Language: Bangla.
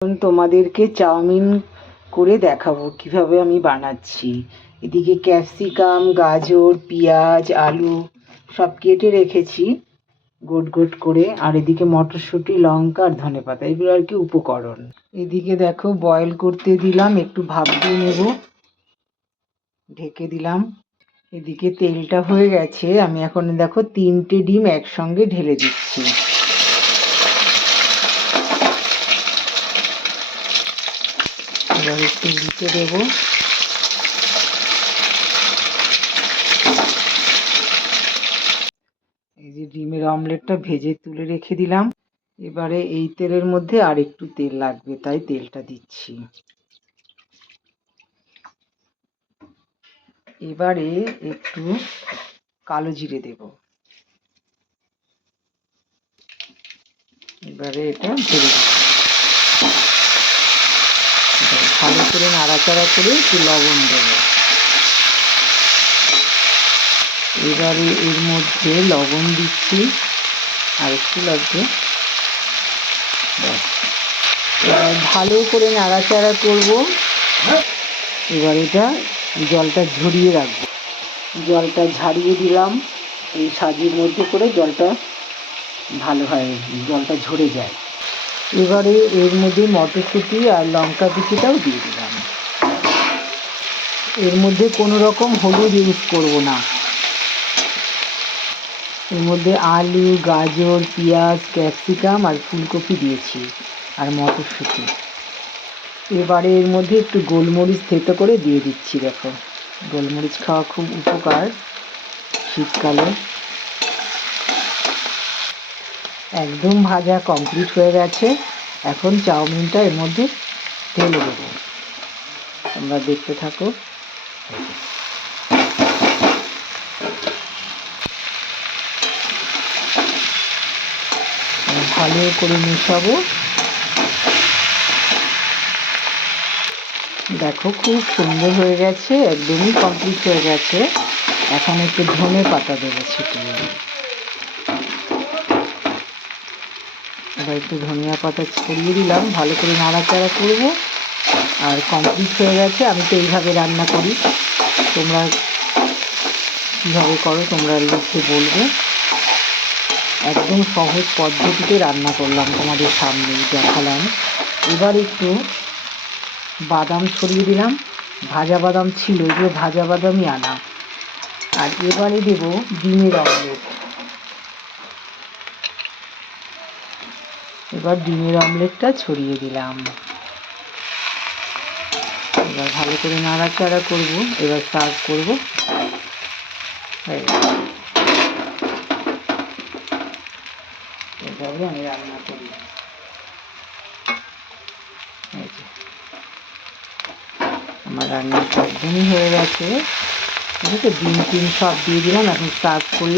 এখন তোমাদেরকে চাউমিন করে দেখাবো কিভাবে আমি বানাচ্ছি। এদিকে ক্যাপসিকাম, গাজর, পেঁয়াজ, আলু সব কেটে রেখেছি গোট গোট করে, আর এদিকে মটরশুঁটি, লঙ্কা আর ধনেপাতা, এগুলো আর কি উপকরণ। এদিকে দেখো বয়েল করতে দিলাম, একটু ভাপ দিয়ে নেব, ঢেকে দিলাম। এদিকে তেলটা হয়ে গেছে, আমি এখন দেখো 3টে ডিম একসঙ্গে ঢেলে দিচ্ছি। এবার একটু উল্টে দেবো। এই যে ডিমের অমলেটটা ভেজে তুলে রেখে দিলাম। এবারে এই তেলের মধ্যে আর একটু তেল লাগবে, তাই তেলটা দিচ্ছি। এবারে একটু কালো জিরে দেব। এবারে এটা ঢেলে দেব। ভালো করে নাড়াচাড়া করে একটু লবণ দেবো। এবারে এর মধ্যে লবণ দিচ্ছি, আর একটু লাগবে। এবার ভালো করে নাড়াচাড়া করব। এবার এটা জলটা ঝরিয়ে রাখবো। জলটা ঝারিয়ে দিলাম, এই সাজির মধ্যে করে জলটা ভালো হয়, জলটা ঝরে যায়। এবারে এর মধ্যে মটরশুঁটি আর লঙ্কা কুচিটাও দিয়ে দিলাম। এর মধ্যে কোনো রকম হলুদ ইউজ করব না। এর মধ্যে আলু, গাজর, পেঁয়াজ, ক্যাপসিকাম আর ফুলকপি দিয়েছি, আর মটরশুঁটি। এবারে এর মধ্যে একটু গোলমরিচ থেতো করে দিয়ে দিচ্ছি। দেখো, গোলমরিচ খাওয়া খুব উপকার শীতকালে। একদম ভাজা কমপ্লিট হয়ে গেছে। এখন চাউমিনটা এর মধ্যে ঢেলে দেবো, তোমরা দেখতে থাকো। ভালো করে মেশাবো। দেখো খুব সুন্দর হয়ে গেছে, একদমই কমপ্লিট হয়ে গেছে। এখন একটু ধনে পাতা দেবো ছিটিয়ে। এবার একটু ধনিয়া পাতা ছড়িয়ে দিলাম, ভালো করে নাড়াচাড়া করব। আর কমপ্লিট হয়ে গেছে। আমি তো এইভাবে রান্না করি, তোমরা কীভাবে করো তোমরা লিখে বলবে। একদম সহজ পদ্ধতিতে রান্না করলাম, তোমাদের সামনেই দেখালাম। এবার একটু বাদাম ছড়িয়ে দিলাম, ভাজা বাদাম ছিল, এগুলো ভাজা বাদামই আনা। আর এবারে দেব ডিমের অমলেট। এবার ডিমের অমলেটটা ছড়িয়ে দিলাম। এবার ভালো করে নাড়াচাড়া করব। এবার সার্ভ করব। এভাবে আমি রান্না করি। আমার রান্নাটা একদমই হয়ে গেছে। ঠিক আছে, ডিম টিম সব দিয়ে দিলাম। এখন সার্ভ করলাম।